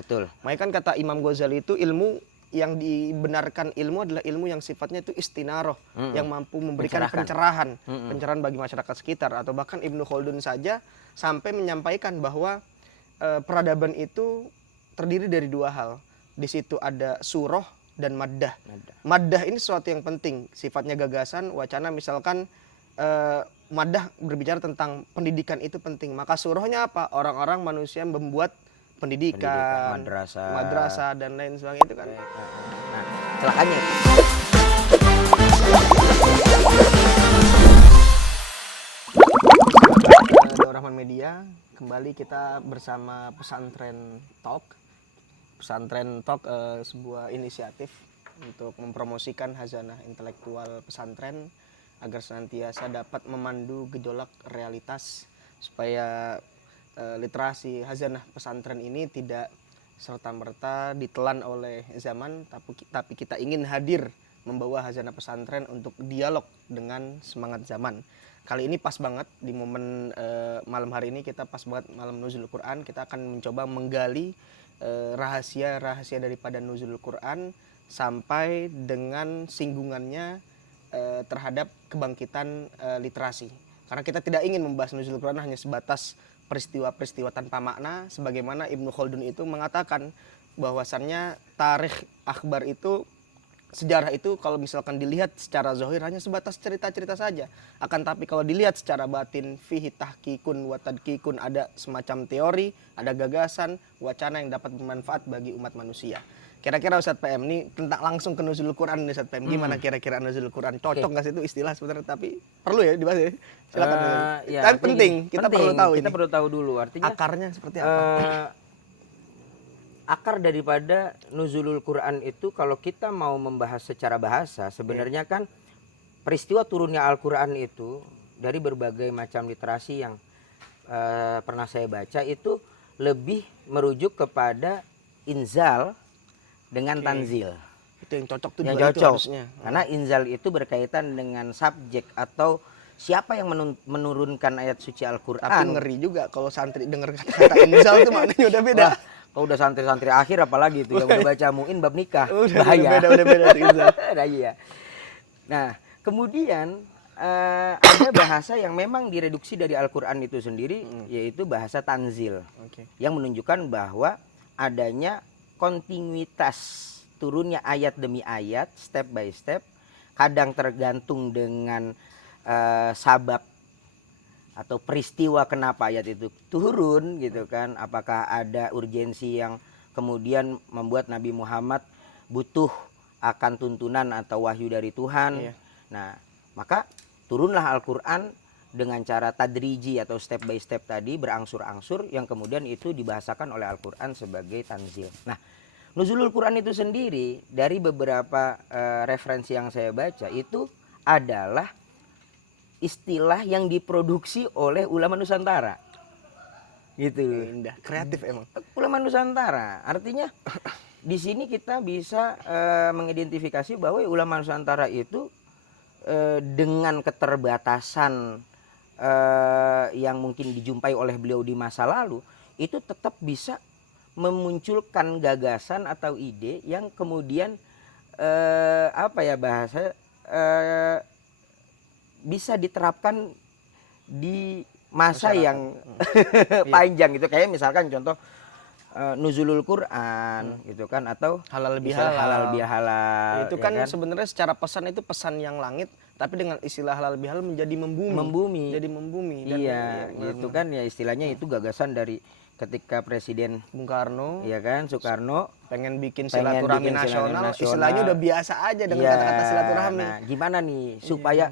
Betul. Makanya kan kata Imam Ghazali itu ilmu yang dibenarkan ilmu adalah ilmu yang sifatnya itu istinaroh, yang mampu memberikan pencerahan bagi masyarakat sekitar. Atau bahkan Ibnu Khaldun saja sampai menyampaikan bahwa peradaban itu terdiri dari dua hal. Di situ ada surah dan maddah. Maddah ini sesuatu yang penting, sifatnya gagasan, wacana. Misalkan maddah berbicara tentang pendidikan itu penting, maka surahnya apa? Orang-orang manusia membuat pendidikan, madrasah dan lain sebagainya itu kan. Nah, celakanya Rahman Media, kembali kita bersama Pesantren Talk. Pesantren Talk sebuah inisiatif untuk mempromosikan khazanah intelektual pesantren agar senantiasa dapat memandu gejolak realitas supaya literasi khazanah pesantren ini tidak serta-merta ditelan oleh zaman, tapi kita ingin hadir membawa khazanah pesantren untuk dialog dengan semangat zaman. Kali ini pas banget di momen malam hari ini, kita pas banget malam Nuzulul Quran. Kita akan mencoba menggali rahasia-rahasia daripada Nuzulul Quran sampai dengan singgungannya terhadap kebangkitan literasi. Karena kita tidak ingin membahas Nuzulul Quran hanya sebatas peristiwa-peristiwa tanpa makna, sebagaimana Ibnu Khaldun itu mengatakan bahwasannya tarikh akhbar itu, sejarah itu kalau misalkan dilihat secara zahir hanya sebatas cerita-cerita saja. Akan tapi kalau dilihat secara batin, fihi tahqiqun wa tadqiqun, ada semacam teori, ada gagasan, wacana yang dapat bermanfaat bagi umat manusia. Kira-kira Ustadz PM ini tentang langsung ke Nuzulul Quran nih Ustadz PM. Gimana kira-kira Nuzulul Quran? Cocok nggak sih itu istilah sebenarnya, tapi perlu ya dibahas ya. Silakan. Ya, tapi penting, kita perlu tahu kita ini. perlu tahu dulu artinya Akarnya seperti apa? Akar daripada Nuzulul Quran itu kalau kita mau membahas secara bahasa, sebenarnya kan peristiwa turunnya Al-Quran itu dari berbagai macam literasi yang pernah saya baca itu lebih merujuk kepada inzal dengan tanzil. Itu yang cocok tuh, yang dua itu cocok. harusnya. Karena inzal itu berkaitan dengan subjek atau siapa yang menurunkan ayat suci Al-Quran. Tapi ngeri juga kalau santri dengar kata-kata inzal itu maknanya udah beda. Wah, kalau udah santri-santri akhir apalagi itu yang udah baca muin bab nikah. Bahaya. Udah beda inzal. Iya. Nah, kemudian ada bahasa yang memang direduksi dari Al-Quran itu sendiri, yaitu bahasa tanzil. Yang menunjukkan bahwa adanya kontinuitas turunnya ayat demi ayat, step by step, kadang tergantung dengan sabab atau peristiwa kenapa ayat itu turun gitu kan. Apakah ada urgensi yang kemudian membuat Nabi Muhammad butuh akan tuntunan atau wahyu dari Tuhan. Nah, maka turunlah Al-Quran dengan cara tadriji atau step by step tadi, berangsur-angsur, yang kemudian itu dibahasakan oleh Al-Quran sebagai tanzil. Nah, Nuzulul Quran itu sendiri dari beberapa referensi yang saya baca itu adalah istilah yang diproduksi oleh ulama Nusantara. Gitu. Indah, kreatif emang. Ulama Nusantara, artinya di sini kita bisa mengidentifikasi bahwa ulama Nusantara itu dengan keterbatasan yang mungkin dijumpai oleh beliau di masa lalu, itu tetap bisa memunculkan gagasan atau ide yang kemudian bisa diterapkan di masa masyarakat yang panjang gitu. Kayak misalkan contoh Nuzulul Quran gitu kan, atau halal bihalal. Itu kan ya kan? Sebenarnya secara pesan itu pesan yang langit, tapi dengan istilah halal bihalal menjadi membumi. Jadi membumi. Dan iya, itu kan ya istilahnya itu gagasan dari ketika Presiden Bung Karno, ya kan, Soekarno pengen bikin silaturahmi nasional, istilahnya udah biasa aja dengan kata-kata silaturahmi. Nah, gimana nih supaya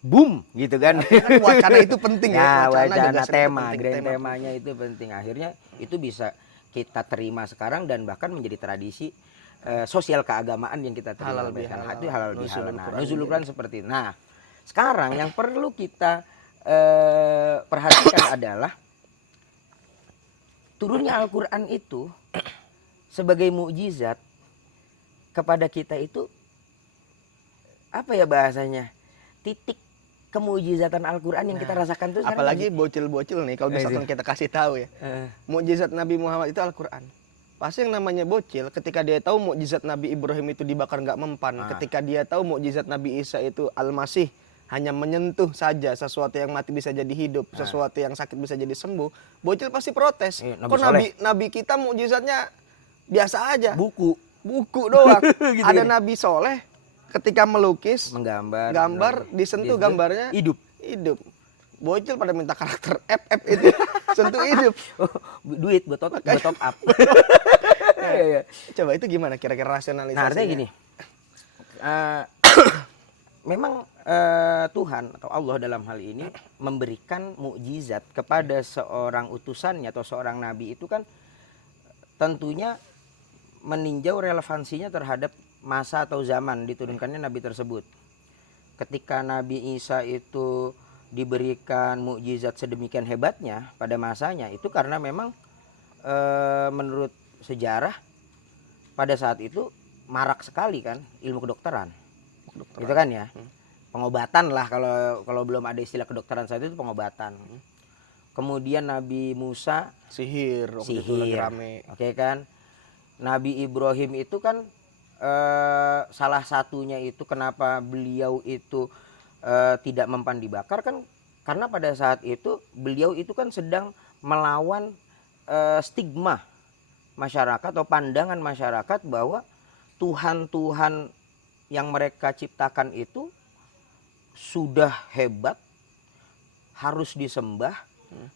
boom gitu kan? Wacana itu penting ya. Wacana temanya itu penting. Akhirnya itu bisa kita terima sekarang dan bahkan menjadi tradisi sosial keagamaan yang kita terima. Itu halal bihalal. Nuzulul Quran seperti itu. Nah, sekarang yang perlu kita perhatikan adalah turunnya Al-Quran itu sebagai mukjizat kepada kita itu apa ya bahasanya, titik kemujizatan Al-Quran yang kita rasakan tuh. Apalagi bocil-bocil nih, kalau misalkan kita kasih tahu ya, mukjizat Nabi Muhammad itu Al-Quran. Pasti yang namanya bocil ketika dia tahu mukjizat Nabi Ibrahim itu dibakar nggak mempan, ketika dia tahu mukjizat Nabi Isa itu Al-Masih hanya menyentuh saja, sesuatu yang mati bisa jadi hidup, sesuatu yang sakit bisa jadi sembuh, bocil pasti protes. Kok nabi kita mukjizatnya biasa aja, buku doang. Gitu. Ada Nabi Soleh ketika melukis, gambar disentuh gambarnya hidup. Bocil pada minta karakter FF itu sentuh hidup. Duit buat top up. Coba itu gimana kira-kira rasionalisasinya? Nah, artinya gini. Memang Tuhan atau Allah dalam hal ini memberikan mukjizat kepada seorang utusannya atau seorang nabi itu kan tentunya meninjau relevansinya terhadap masa atau zaman diturunkannya nabi tersebut. Ketika Nabi Isa itu diberikan mukjizat sedemikian hebatnya pada masanya, itu karena memang menurut sejarah pada saat itu marak sekali kan ilmu kedokteran. Gitu kan ya. Pengobatan lah, kalau belum ada istilah kedokteran saat itu pengobatan. Kemudian Nabi Musa sihir itu lagi rame. Oke kan. Nabi Ibrahim itu kan salah satunya itu kenapa beliau itu tidak mempan dibakar kan karena pada saat itu beliau itu kan sedang melawan stigma masyarakat atau pandangan masyarakat bahwa Tuhan yang mereka ciptakan itu sudah hebat, harus disembah,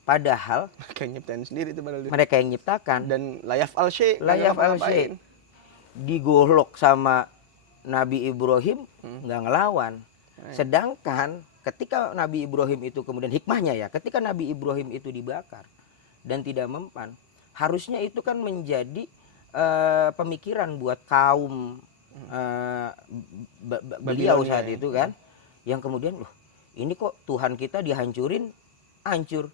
padahal mereka yang nyiptain sendiri itu mereka yang nyiptakan dan layaf al syai digolok sama Nabi Ibrahim nggak ngelawan. Sedangkan ketika Nabi Ibrahim itu kemudian hikmahnya ya, ketika Nabi Ibrahim itu dibakar dan tidak mempan, harusnya itu kan menjadi pemikiran buat kaum beliau saat itu kan, yang kemudian loh ini kok Tuhan kita dihancurin, hancur.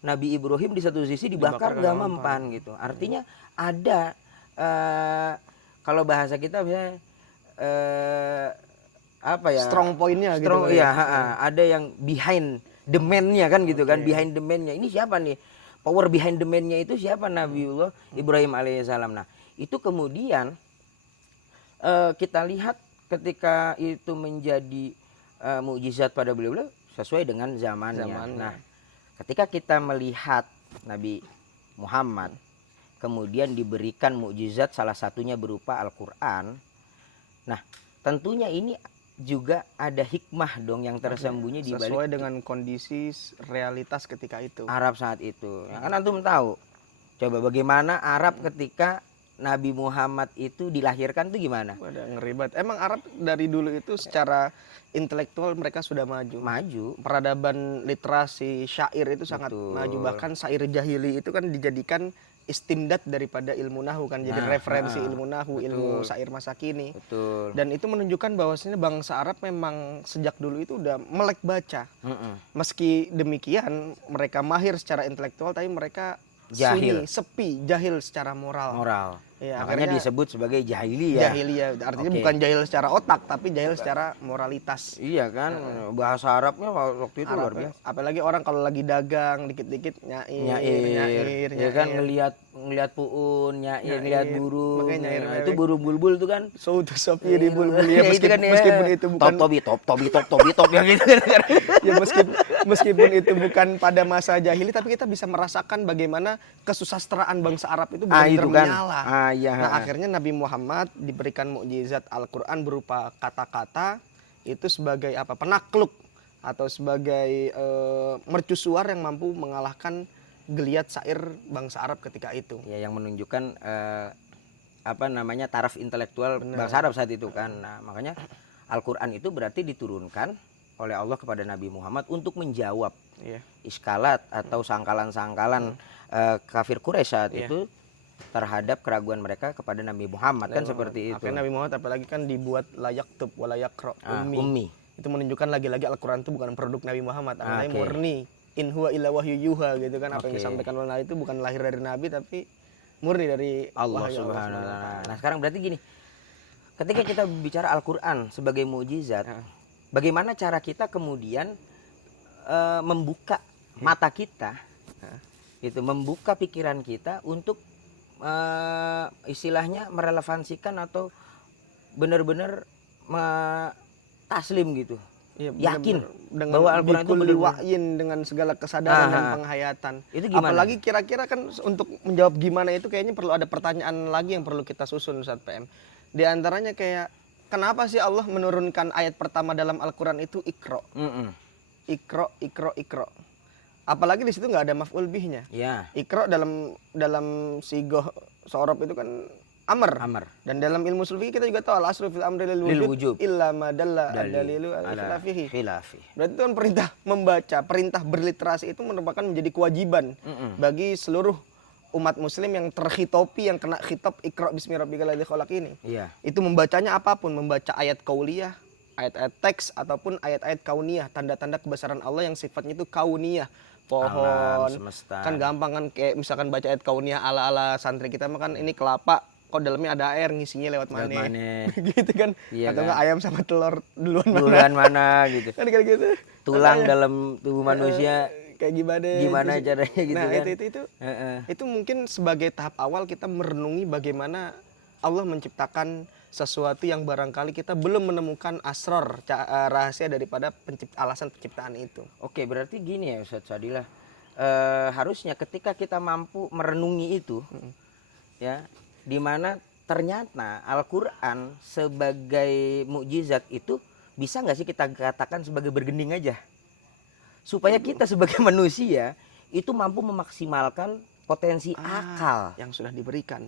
Nabi Ibrahim di satu sisi dibakar nggak mempan gitu. Artinya ada kalau bahasa kita misalnya apa ya, strong pointnya gitu ya, ada yang behind the man-nya kan gitu kan, behind the man-nya ini siapa nih, power behind the man-nya itu siapa, Nabiullah Ibrahim alaihissalam. Nah itu kemudian kita lihat ketika itu menjadi mukjizat pada beliau sesuai dengan zamannya. Nah ketika kita melihat Nabi Muhammad kemudian diberikan mukjizat salah satunya berupa Al-Quran, nah tentunya ini juga ada hikmah dong yang tersembunyi di balik sesuai dengan kondisi realitas ketika itu Arab saat itu. Ya, kan antum tahu coba bagaimana Arab ketika Nabi Muhammad itu dilahirkan tuh gimana? Ngeri banget. Emang Arab dari dulu itu secara intelektual mereka sudah maju. Peradaban literasi syair itu sangat maju. Bahkan syair jahili itu kan dijadikan istimdad daripada ilmu nahu kan, jadi referensi ilmu nahu, ilmu syair masa kini. Dan itu menunjukkan bahwasanya bangsa Arab memang sejak dulu itu udah melek baca. Meski demikian mereka mahir secara intelektual tapi mereka jahil, sepi, jahil secara moral. Ya, makanya disebut sebagai jahiliyah. Artinya bukan jahil secara otak tapi jahil secara moralitas. Iya kan, bahasa Arabnya waktu itu luar biasa. Apalagi orang kalau lagi dagang dikit-dikit nyair, ya kan, ngelihat puun, ngelihat burung. Itu burung bulbul itu kan. Sautu sapi di bulbul ya, meskipun itu bukan top yang gitu kan. Ya meskipun itu bukan pada masa jahili tapi kita bisa merasakan bagaimana kesusastraan bangsa Arab itu benar-benar menyala. Nah akhirnya Nabi Muhammad diberikan mukjizat Al-Quran berupa kata-kata itu sebagai apa, penakluk atau sebagai mercusuar yang mampu mengalahkan geliat syair bangsa Arab ketika itu. Ya, yang menunjukkan apa namanya taraf intelektual bangsa Arab saat itu kan. Nah makanya Al-Quran itu berarti diturunkan oleh Allah kepada Nabi Muhammad untuk menjawab iskalat atau sangkalan-sangkalan kafir Quraisy saat itu terhadap keraguan mereka kepada Nabi Muhammad kan seperti itu. Nabi Muhammad apalagi kan dibuat layak tub walayak ummi. Itu menunjukkan lagi-lagi Al-Quran itu bukan produk Nabi Muhammad, murni. In huwa illa wahyu yuha gitu kan, apa yang disampaikan oleh Nabi itu bukan lahir dari Nabi tapi murni dari Allah Subhanahu wa taala. Nah, sekarang berarti gini. Ketika kita bicara Al-Quran sebagai mukjizat, bagaimana cara kita kemudian membuka mata kita, itu membuka pikiran kita untuk istilahnya merelevansikan atau benar-benar taslim gitu. Ya, yakin dengan bahwa Al-Quran itu benar-benar dengan segala kesadaran dan penghayatan. Itu gimana? Apalagi kira-kira kan untuk menjawab gimana itu kayaknya perlu ada pertanyaan lagi yang perlu kita susun Ustaz PM. Di antaranya kayak kenapa sih Allah menurunkan ayat pertama dalam Al-Quran itu Iqra? Iqra, Iqra, Iqra. Apalagi di situ nggak ada maf'ul bihnya. Ya. Iqra dalam sigoh sorob itu kan amr. Dan dalam ilmu sulfi kita juga tahu al-asru fil amri lil wujub illa ma dalla ad-dalilu ala khilafihi. Berarti itu kan perintah membaca, perintah berliterasi itu merupakan menjadi kewajiban bagi seluruh umat muslim yang terkhitopi, yang kena khitab Iqra bismi rabbikal ladzi khalaq ini. Iya. Itu membacanya apapun, membaca ayat qauliyah, ayat-ayat teks ataupun ayat-ayat kauniyah, tanda-tanda kebesaran Allah yang sifatnya itu kauniyah. Pohon, semesta. Kan gampang kan kayak misalkan baca ayat kauniyah ala-ala santri kita mah kan ini kelapa kok dalamnya ada air, ngisinya lewat mana gitu kan. Iya, atau enggak ayam sama telur duluan mana gitu. Kan kayak gitu. Tulang dalam tubuh manusia kayak gimana caranya gitu. Nah, kan. Itu mungkin sebagai tahap awal kita merenungi bagaimana Allah menciptakan sesuatu yang barangkali kita belum menemukan asror, rahasia daripada alasan penciptaan itu. Oke, berarti gini ya Ustaz Sadillah. Harusnya ketika kita mampu merenungi itu, ya, di mana ternyata Al-Quran sebagai mukjizat itu bisa nggak sih kita katakan sebagai bergending aja, supaya kita sebagai manusia itu mampu memaksimalkan potensi akal yang sudah diberikan.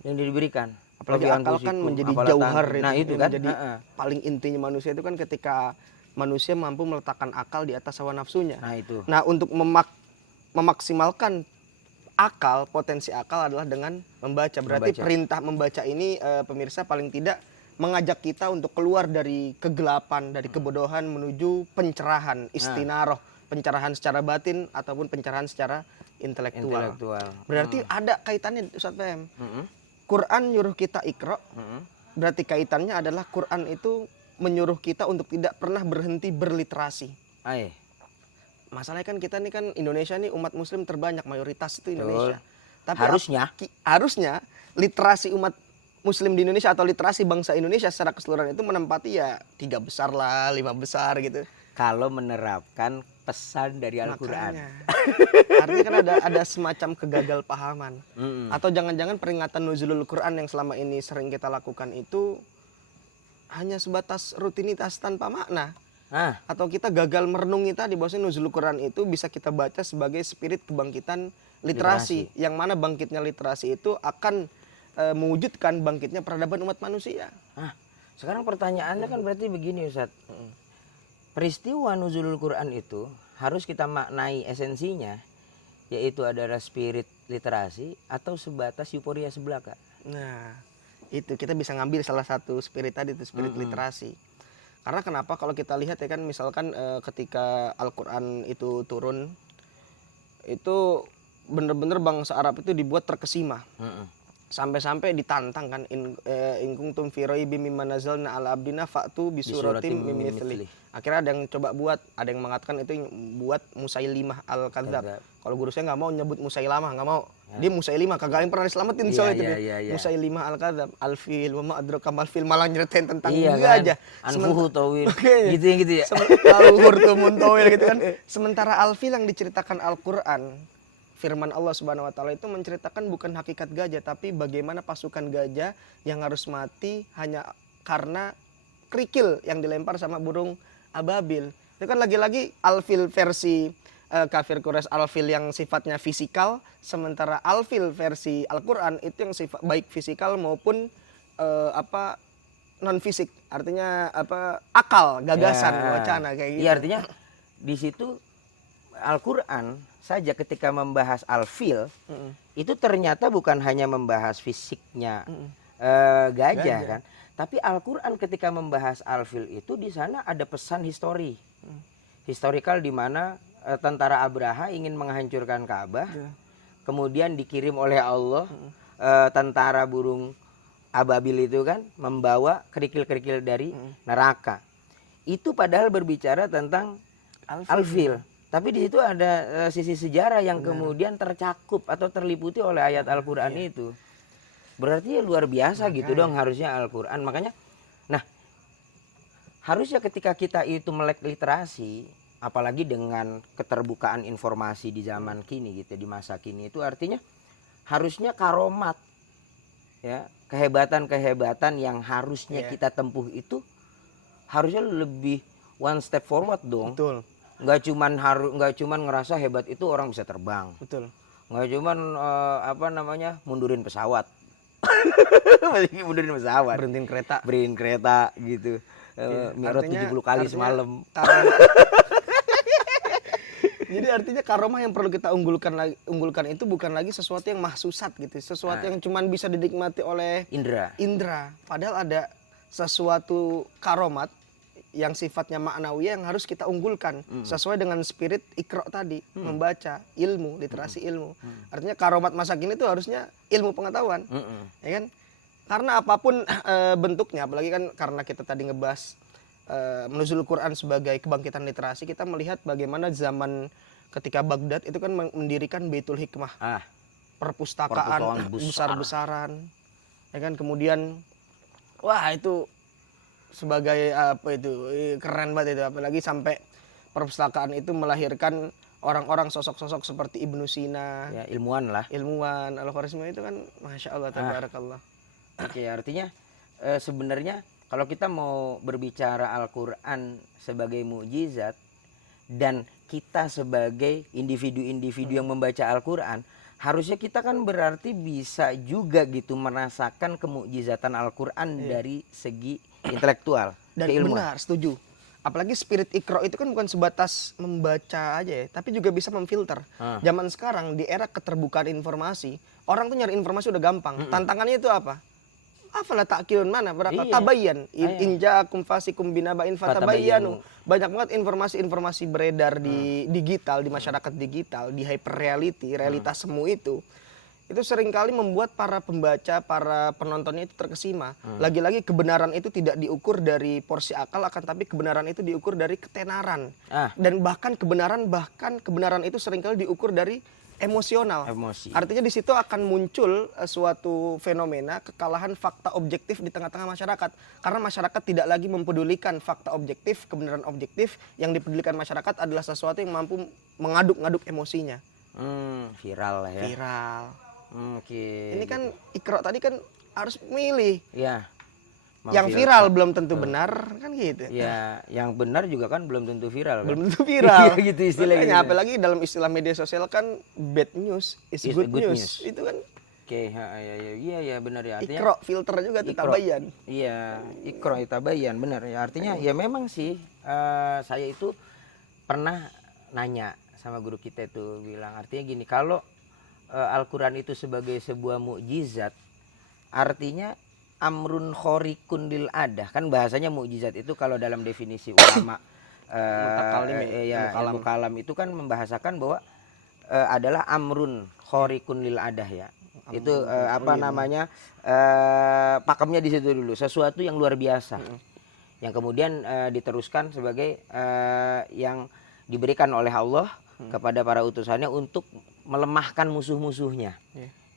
Apalagi akal kan menjadi jauhar, nah itu kan menjadi paling intinya manusia itu kan ketika manusia mampu meletakkan akal di atas hawa nafsunya. Nah itu. Nah untuk memaksimalkan akal, potensi akal adalah dengan membaca. Berarti perintah membaca ini pemirsa paling tidak mengajak kita untuk keluar dari kegelapan, dari kebodohan menuju pencerahan, istinaroh, pencerahan secara batin ataupun pencerahan secara intelektual. Berarti ada kaitannya Ustaz PM. Quran nyuruh kita Iqra, berarti kaitannya adalah Quran itu menyuruh kita untuk tidak pernah berhenti berliterasi. Masalahnya kan kita nih kan Indonesia nih umat muslim terbanyak, mayoritas itu Indonesia. Tapi harusnya literasi umat muslim di Indonesia atau literasi bangsa Indonesia secara keseluruhan itu menempati ya 3 besar lah, 5 besar gitu. Kalau menerapkan pesan dari Al-Quran. Artinya kan ada semacam kegagalpahaman. Atau jangan-jangan peringatan nuzulul Quran yang selama ini sering kita lakukan itu hanya sebatas rutinitas tanpa makna. Atau kita gagal merenungi tadi bahwasanya nuzulul Quran itu bisa kita baca sebagai spirit kebangkitan literasi. Yang mana bangkitnya literasi itu akan mewujudkan bangkitnya peradaban umat manusia. Sekarang pertanyaannya kan berarti begini Ustaz. Peristiwa nuzulul Quran itu harus kita maknai esensinya, yaitu adalah spirit literasi atau sebatas euforia sebelaka. Nah, itu kita bisa ngambil salah satu spirit tadi, itu spirit literasi. Karena kenapa kalau kita lihat ya kan misalkan ketika Al-Quran itu turun, itu benar-benar bangsa Arab itu dibuat terkesima. Sampai-sampai ditantang kan in kuntum fi raibim mimma nazalna ala abdina fa'tu bisuratim min mithlihi. Akhirnya ada yang coba buat, ada yang mengatakan itu yang buat Musailimah al-Kadzdzab. Kalau guru saya nggak mau nyebut Musailamah, nggak mau. Dia Musailimah, kagak yang pernah diselamatin soal itu. Musailimah al-Kadzdzab, al-fil wa ma adraka mal fil, malah nyeritain tentang dia kan? Aja. Anfuhu tawil. Gitu ya. Al-hurtumun tawil gitu kan. Sementara al-fil yang diceritakan Al-Qur'an, firman Allah Subhanahu wa taala itu menceritakan bukan hakikat gajah, tapi bagaimana pasukan gajah yang harus mati hanya karena kerikil yang dilempar sama burung ababil. Itu kan lagi-lagi al-fil versi kafir Quraisy, al-fil yang sifatnya fisikal, sementara al-fil versi Al-Qur'an itu yang sifat baik fisikal maupun non fisik. Artinya akal, gagasan, wacana kayak gitu. Iya, artinya di situ Al-Qur'an saja ketika membahas al-fil itu ternyata bukan hanya membahas fisiknya gajah kan, tapi Al-Qur'an ketika membahas al-fil itu di sana ada pesan historikal di mana tentara Abraha ingin menghancurkan Ka'bah, kemudian dikirim oleh Allah tentara burung ababil itu kan membawa kerikil-kerikil dari neraka. Itu padahal berbicara tentang al-fil. Tapi di situ ada sisi sejarah yang kemudian tercakup atau terliputi oleh ayat Al-Qur'an itu. Berarti ya luar biasa gitu dong harusnya Al-Qur'an. Makanya nah, harusnya ketika kita itu melek literasi, apalagi dengan keterbukaan informasi di zaman kini gitu, di masa kini, itu artinya harusnya karomat ya, kehebatan-kehebatan yang harusnya kita tempuh itu harusnya lebih one step forward dong. Betul. Nggak cuman ngerasa hebat itu orang bisa terbang. Betul. Nggak cuman mundurin pesawat. Mundurin pesawat. Berhentiin kereta gitu. Mi'raj 70 kali semalam. Jadi artinya karomah yang perlu kita unggulkan itu bukan lagi sesuatu yang mahsusat gitu, sesuatu yang cuman bisa dinikmati oleh indra. Padahal ada sesuatu karomat yang sifatnya maknawi yang harus kita unggulkan sesuai dengan spirit Iqra tadi, membaca ilmu, literasi ilmu. Artinya karomat masa kini itu harusnya ilmu pengetahuan, ya kan? Karena apapun bentuknya, apalagi kan karena kita tadi ngebahas menuzul Quran sebagai kebangkitan literasi, kita melihat bagaimana zaman ketika Baghdad itu kan mendirikan Baitul Hikmah, perpustakaan besar-besaran, ya kan? Kemudian wah itu sebagai apa itu keren banget itu, apalagi sampai perpustakaan itu melahirkan orang-orang sosok-sosok seperti Ibnu Sina, ya, ilmuwan Al-Khwarizmi itu kan masya Allah tabarakallah. Oke, artinya sebenarnya kalau kita mau berbicara Al-Quran sebagai mukjizat dan kita sebagai individu-individu yang membaca Al-Quran, harusnya kita kan berarti bisa juga gitu merasakan kemukjizatan Al-Quran dari segi intelektual. Dan benar, setuju. Apalagi spirit Iqra itu kan bukan sebatas membaca aja ya, tapi juga bisa memfilter. Zaman sekarang di era keterbukaan informasi, orang tuh nyari informasi udah gampang. Tantangannya itu apa? Afala ta'qilun, mana berapa tabayyan in ja'akum fasikum binaba'in fatabayyanu. Banyak banget informasi-informasi beredar di digital, di masyarakat digital, di hyper reality, realitas semu itu seringkali membuat para pembaca, para penontonnya itu terkesima. Lagi-lagi kebenaran itu tidak diukur dari porsi akal, akan tapi kebenaran itu diukur dari ketenaran. Dan bahkan kebenaran itu seringkali diukur dari emosional. Artinya di situ akan muncul suatu fenomena kekalahan fakta objektif di tengah-tengah masyarakat. Karena masyarakat tidak lagi mempedulikan fakta objektif, kebenaran objektif. Yang dipedulikan masyarakat adalah sesuatu yang mampu mengaduk-ngaduk emosinya. Viral lah ya. Viral. Ini kan gitu. Iqra tadi kan harus milih. Ya. Yang viral belum tentu benar kan gitu. Ya, yang benar juga kan belum tentu viral kan. Belum tentu viral. gitu istilahnya. Makanya, apalagi dalam istilah media sosial kan bad news is good news. Itu kan. Iya benar ya. Artinya Iqra filter juga tabayyan. Iya, Iqra tabayyan benar ya. Artinya ya memang sih saya itu pernah nanya sama guru kita itu, bilang artinya gini, kalau Al-Quran itu sebagai sebuah mukjizat, artinya amrun khorikun lil adah, kan bahasanya mukjizat itu kalau dalam definisi ulama ilmu kalam itu kan membahasakan bahwa adalah amrun khorikun lil adah ya. Itu pakemnya di situ dulu, sesuatu yang luar biasa. Yang kemudian diteruskan sebagai yang diberikan oleh Allah kepada para utusannya untuk melemahkan musuh-musuhnya.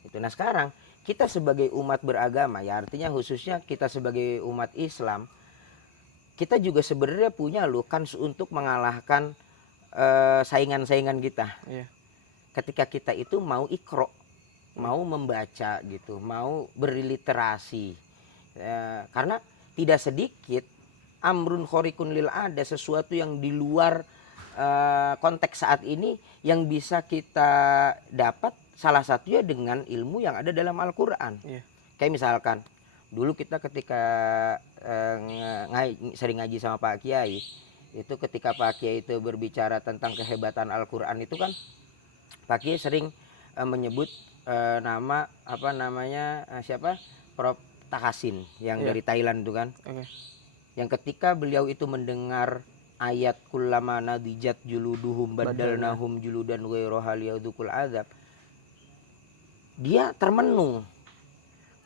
Itu. Nah sekarang kita sebagai umat beragama, ya artinya khususnya kita sebagai umat Islam, kita juga sebenarnya punya kans untuk mengalahkan saingan-saingan kita. Ketika kita itu mau Iqra, mau membaca gitu, mau berliterasi, karena tidak sedikit amrun khorikun lil ada, sesuatu yang di luar konteks saat ini yang bisa kita dapat, salah satunya dengan ilmu yang ada dalam Al-Quran. Kayak misalkan dulu kita ketika sering ngaji sama Pak Kiai, itu ketika Pak Kiai itu berbicara tentang kehebatan Al-Quran itu kan Pak Kiai sering menyebut nama siapa, Prof. Takasin yang dari Thailand itu kan. Yang ketika beliau itu mendengar ayat kullama nadijat juluduhum badalnahum juludan ghairoha liyadzuqul azab, dia termenung.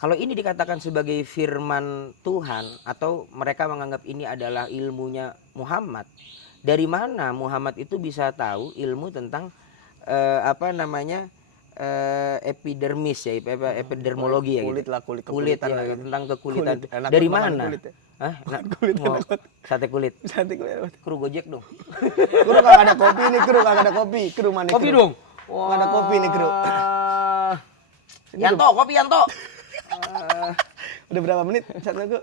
Kalau ini dikatakan sebagai firman Tuhan atau mereka menganggap ini adalah ilmunya Muhammad, dari mana Muhammad itu bisa tahu ilmu tentang epidermis ya, epidermologi ya kulit gitu. lah, Kulit kulit-kulitan ya, lah gitu. tentang kekulitan. Kulit. Enak Dari banget makan mana? kulit ya. Hah? Kulit Mau enak banget. sate kulit. Sate kulit. Kru Gojek dong. Kru kagak ada kopi nih, kru kagak ada kopi. Kru mana Kopi kru? dong. Nggak ada kopi nih, kru. Yanto, kopi Yanto. Udah berapa menit? Satu kru.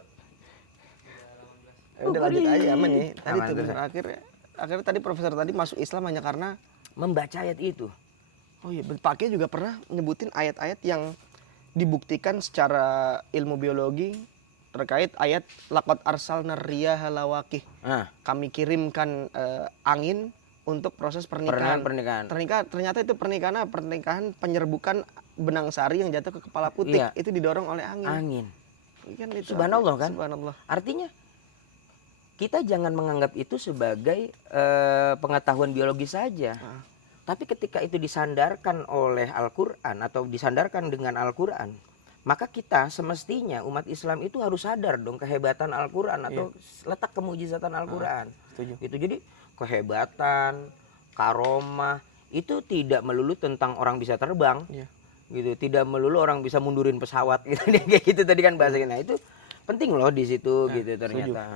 Udah lanjut aja aman nih. Tadi Aman, tuh aman. akhirnya tadi profesor tadi masuk Islam hanya karena Membaca ayat itu. oh iya, Pak Kiai juga pernah nyebutin ayat-ayat yang dibuktikan secara ilmu biologi terkait ayat laqad arsalna riyaha lawaqih. Ah, Kami kirimkan angin untuk proses pernikahan. pernikahan. Ternyata itu pernikahan penyerbukan benang sari yang jatuh ke kepala putik. Iya. Itu didorong oleh angin. Angin. Kan itu Subhanallah kan? Subhanallah. Artinya kita jangan menganggap itu sebagai pengetahuan biologis saja. Tapi ketika itu disandarkan oleh Al-Quran atau disandarkan dengan Al-Quran, maka kita semestinya umat Islam itu harus sadar dong kehebatan Al-Quran atau letak kemujizatan Al-Quran. Setuju. Gitu. Jadi kehebatan, karomah itu tidak melulu tentang orang bisa terbang. Iya. Gitu, tidak melulu orang bisa mundurin pesawat gitu. Kayak gitu tadi kan bahasanya. Nah, itu penting loh di situ gitu ternyata.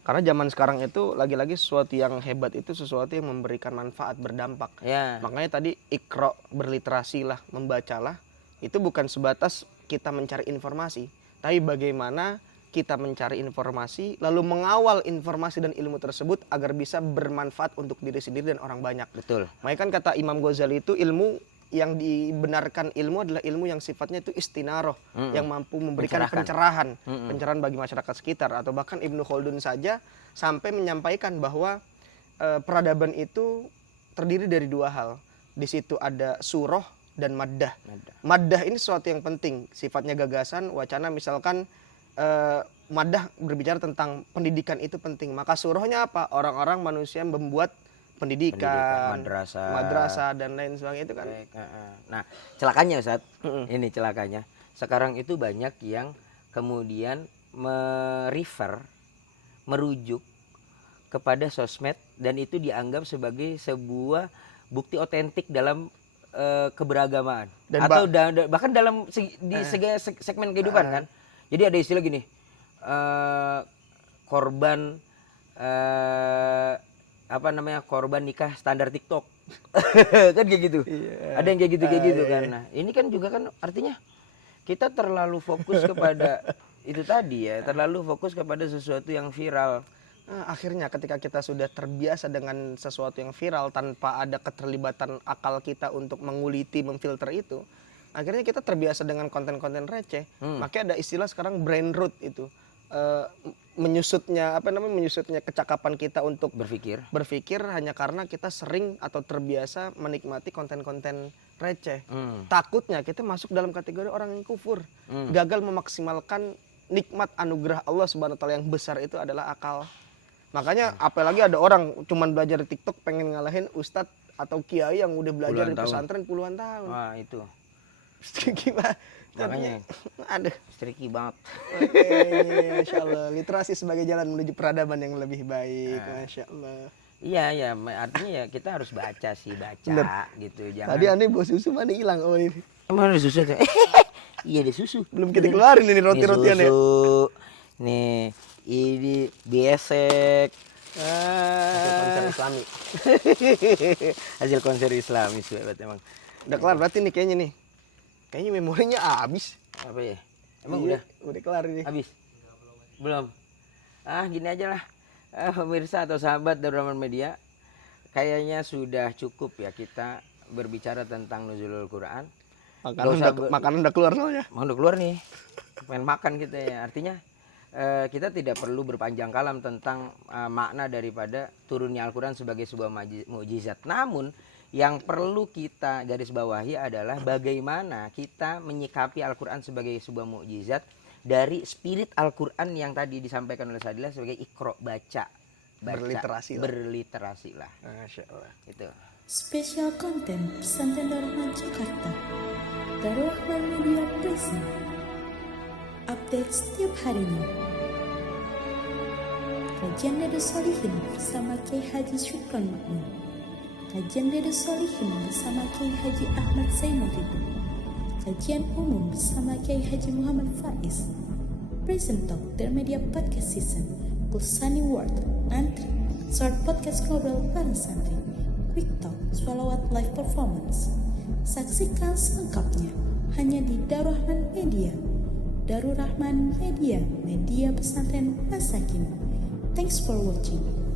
Karena zaman sekarang itu lagi-lagi sesuatu yang hebat itu sesuatu yang memberikan manfaat, berdampak. Ya. Makanya tadi ikro, berliterasi lah, membacalah. Itu bukan sebatas kita mencari informasi, tapi bagaimana kita mencari informasi lalu mengawal informasi dan ilmu tersebut agar bisa bermanfaat untuk diri sendiri dan orang banyak. Betul. Makanya kan kata Imam Ghazali itu ilmu yang dibenarkan ilmu adalah ilmu yang sifatnya itu istinaroh, yang mampu memberikan pencerahan bagi masyarakat sekitar. Atau bahkan Ibnu Khaldun saja sampai menyampaikan bahwa peradaban itu terdiri dari dua hal. Di situ ada surah dan maddah. Maddah ini sesuatu yang penting, sifatnya gagasan, wacana. Misalkan maddah berbicara tentang pendidikan itu penting, maka surahnya apa? Orang-orang manusia yang membuat pendidikan, madrasah dan lain sebagainya itu kan. Nah, celakanya Ustaz, ini celakanya. Sekarang itu banyak yang kemudian merujuk kepada sosmed dan itu dianggap sebagai sebuah bukti otentik dalam keberagaman dan atau bahkan dalam segala segmen kehidupan kan. Jadi ada istilah gini, korban korban nikah standar TikTok. Kan kayak gitu. Ada yang kayak gitu kan. Nah, ini kan juga kan artinya kita terlalu fokus kepada itu tadi ya, terlalu fokus kepada sesuatu yang viral. Nah, akhirnya ketika kita sudah terbiasa dengan sesuatu yang viral tanpa ada keterlibatan akal kita untuk menguliti, memfilter itu, akhirnya kita terbiasa dengan konten-konten receh. Makanya ada istilah sekarang brain rot itu. Menyusutnya kecakapan kita untuk berpikir hanya karena kita sering atau terbiasa menikmati konten-konten receh. Takutnya kita masuk dalam kategori orang yang kufur, gagal memaksimalkan nikmat anugerah Allah Subhanahu wa taala yang besar itu adalah akal. Makanya apalagi ada orang cuman belajar di TikTok pengen ngalahin ustadz atau kiai yang udah belajar di pesantren puluhan tahun. Wah, itu. Gimana? Makanya ada tricky banget. Oke, Masya Allah. Literasi sebagai jalan menuju peradaban yang lebih baik. Masya Allah. Iya, artinya ya kita harus baca Bener. gitu. Jangan. Tadi aneh bawa susu mana hilang? Oh ini. Emang ada susu? Iya ada susu. Belum kita keluarin ini roti-rotian ya. Susu. Nih, ini besek. Hasil konser Islami. Hasil konser Islami berarti emang. Udah kelar berarti nih kayaknya nih. Kayaknya memorinya habis. Apa ya? Emang Iya, udah kelar ini. Habis? Belum. Gini aja lah. Pemirsa atau sahabat dari Rahman Media, kayaknya sudah cukup ya kita berbicara tentang nuzulul Quran. Makanan udah keluar soalnya. Udah keluar nih. Pengen makan kita ya. Artinya kita tidak perlu berpanjang kalam tentang makna daripada turunnya Al-Quran sebagai sebuah mukjizat. Namun yang perlu kita garis bawahi adalah bagaimana kita menyikapi Al-Quran sebagai sebuah mukjizat dari spirit Al-Quran yang tadi disampaikan oleh Sadila sebagai ikro, baca. Berliterasi lah. Masya Allah. Itu. Spesial konten Pesantren Darul Jakarta. Darul Media Present. Update setiap harinya. Kajian Nada Solihin bersama Kiai Haji Syukron Makmun. Kajian Riyadhus Shalihin bersama Kiai Haji Ahmad Zainal Ridho. Kajian umum bersama Kiai Haji Muhammad Faiz. Present Talk Media Podcast Season Pulsani World Antri Short Podcast Ngobrol bareng Santri. Quick Talk Sholawat Live Performance. Saksikan selengkapnya hanya di Darul Rahman Media. Darul Rahman Media, media pesantren masa kini. Thanks for watching.